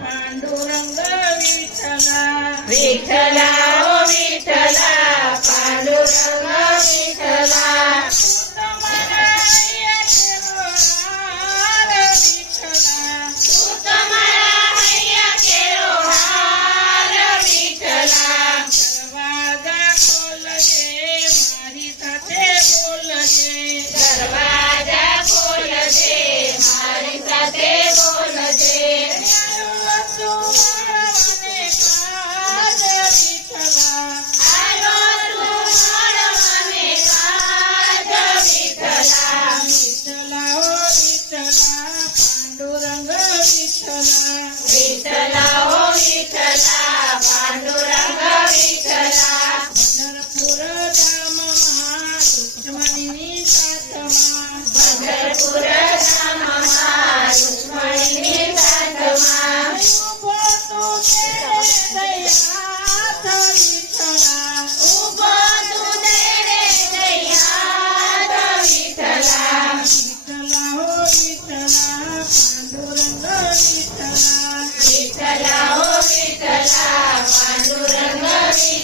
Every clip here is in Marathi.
Panduranga Vitthala. Vitthala. la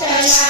Salam.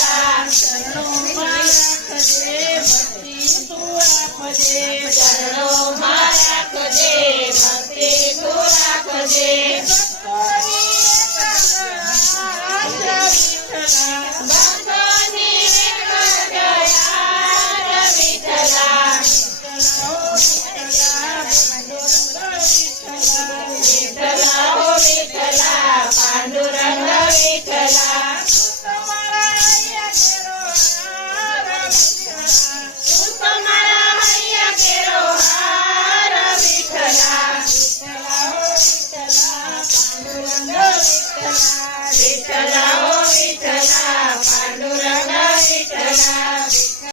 Yes.